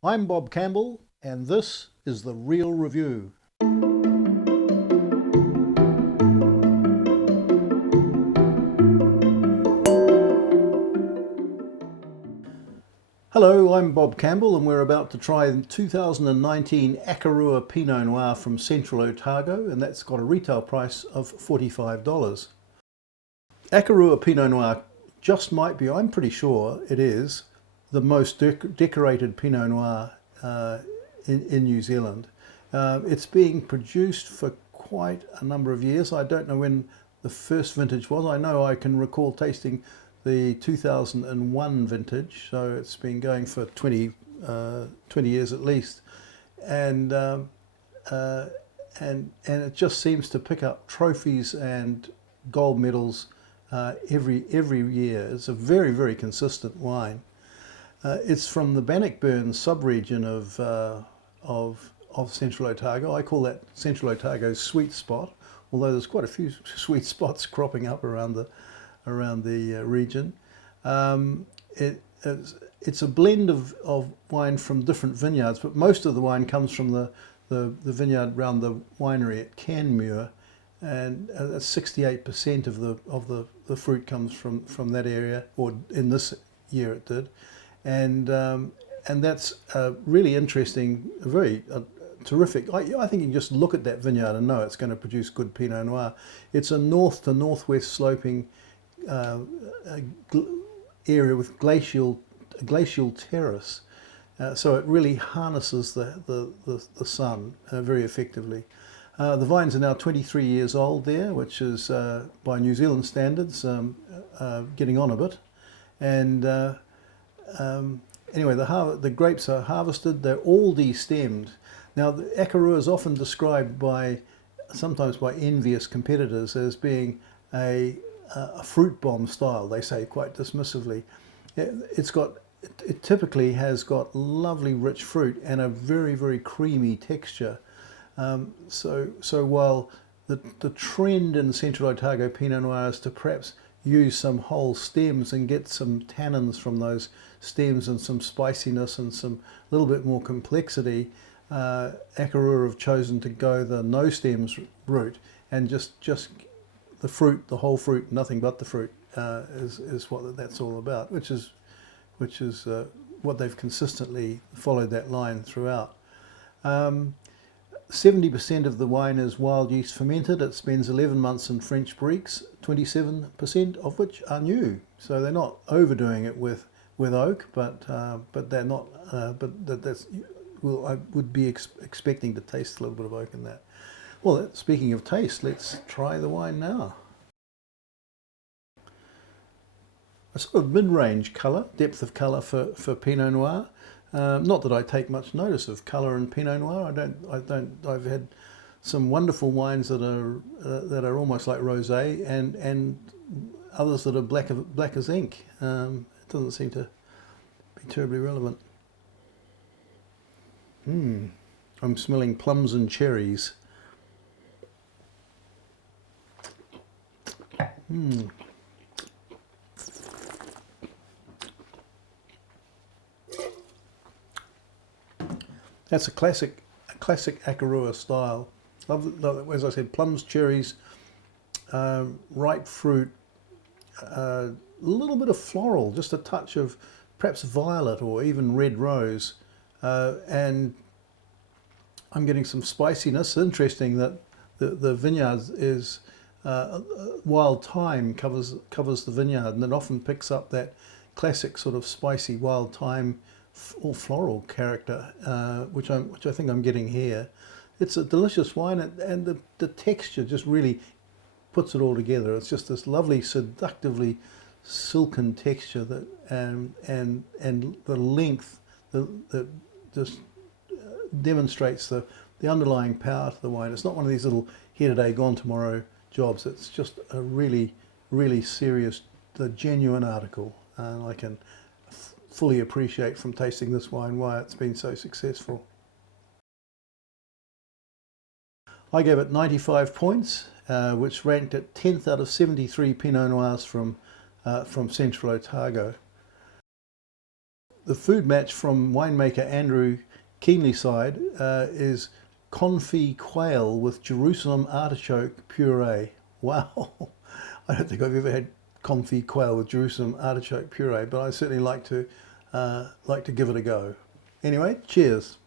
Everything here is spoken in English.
I'm Bob Campbell, and this is The Real Review. Hello, I'm Bob Campbell, and we're about to try the 2019 Akarua Pinot Noir from Central Otago, and that's got a retail price of $45. Akarua Pinot Noir just might be, I'm pretty sure it is, the most decorated Pinot Noir in New Zealand. It's being produced for quite a number of years. I don't know when the first vintage was. I know I can recall tasting the 2001 vintage, so it's been going for 20 years at least, and and it just seems to pick up trophies and gold medals every year. It's a very consistent wine. It's from the Bannockburn sub-region of Central Otago. I call that Central Otago's sweet spot, although there's quite a few sweet spots cropping up around the region. It's a blend of wine from different vineyards, but most of the wine comes from the vineyard around the winery at Canmure, and 68% of the fruit comes from that area, or in this year it did, and that's really interesting, very terrific. I think you can just look at that vineyard and know it's going to produce good Pinot Noir. It's a north to northwest sloping area with glacial terrace, so it really harnesses the sun very effectively. The vines are now 23 years old there, which is by New Zealand standards getting on a bit, and anyway, the grapes are harvested. They're all destemmed. Now, the Akarua is often described sometimes by envious competitors as being a fruit bomb style. They say quite dismissively. It typically has got lovely rich fruit and a very creamy texture. So while the trend in Central Otago Pinot Noir is to perhaps use some whole stems and get some tannins from those stems and some spiciness and some little bit more complexity, Akarua have chosen to go the no stems route and just the fruit, the whole fruit, nothing but the fruit is what that's all about, which is what they've consistently followed that line throughout. 70% of the wine is wild yeast fermented. It spends 11 months in French barriques, 27% of which are new. So they're not overdoing it with oak, but they're not. That's well, I would be expecting to taste a little bit of oak in that. Well, speaking of taste, let's try the wine now. A sort of mid-range colour, depth of colour for Pinot Noir. Not that I take much notice of colour in Pinot Noir. I've had some wonderful wines that are almost like rosé, and others that are black as ink. It doesn't seem to be terribly relevant. I'm smelling plums and cherries. That's a classic Akarua style. Love, as I said, plums, cherries, ripe fruit, a little bit of floral, just a touch of perhaps violet or even red rose, and I'm getting some spiciness. Interesting that the vineyard is wild thyme covers the vineyard, and it often picks up that classic sort of spicy wild thyme or floral character, which I think I'm getting here. It's a delicious wine, and the texture just really puts it all together. It's just this lovely, seductively silken texture that and the length that just demonstrates the underlying power to the wine. It's not one of these little here today, gone tomorrow jobs. It's just a really serious, the genuine article, and I can fully appreciate from tasting this wine why it's been so successful. I gave it 95 points, which ranked at 10th out of 73 Pinot Noirs from Central Otago. the food match from winemaker Andrew Keenleyside is confit quail with Jerusalem artichoke puree. Wow, I don't think I've ever had confit quail with Jerusalem artichoke puree, but I certainly like to give it a go. Anyway, cheers.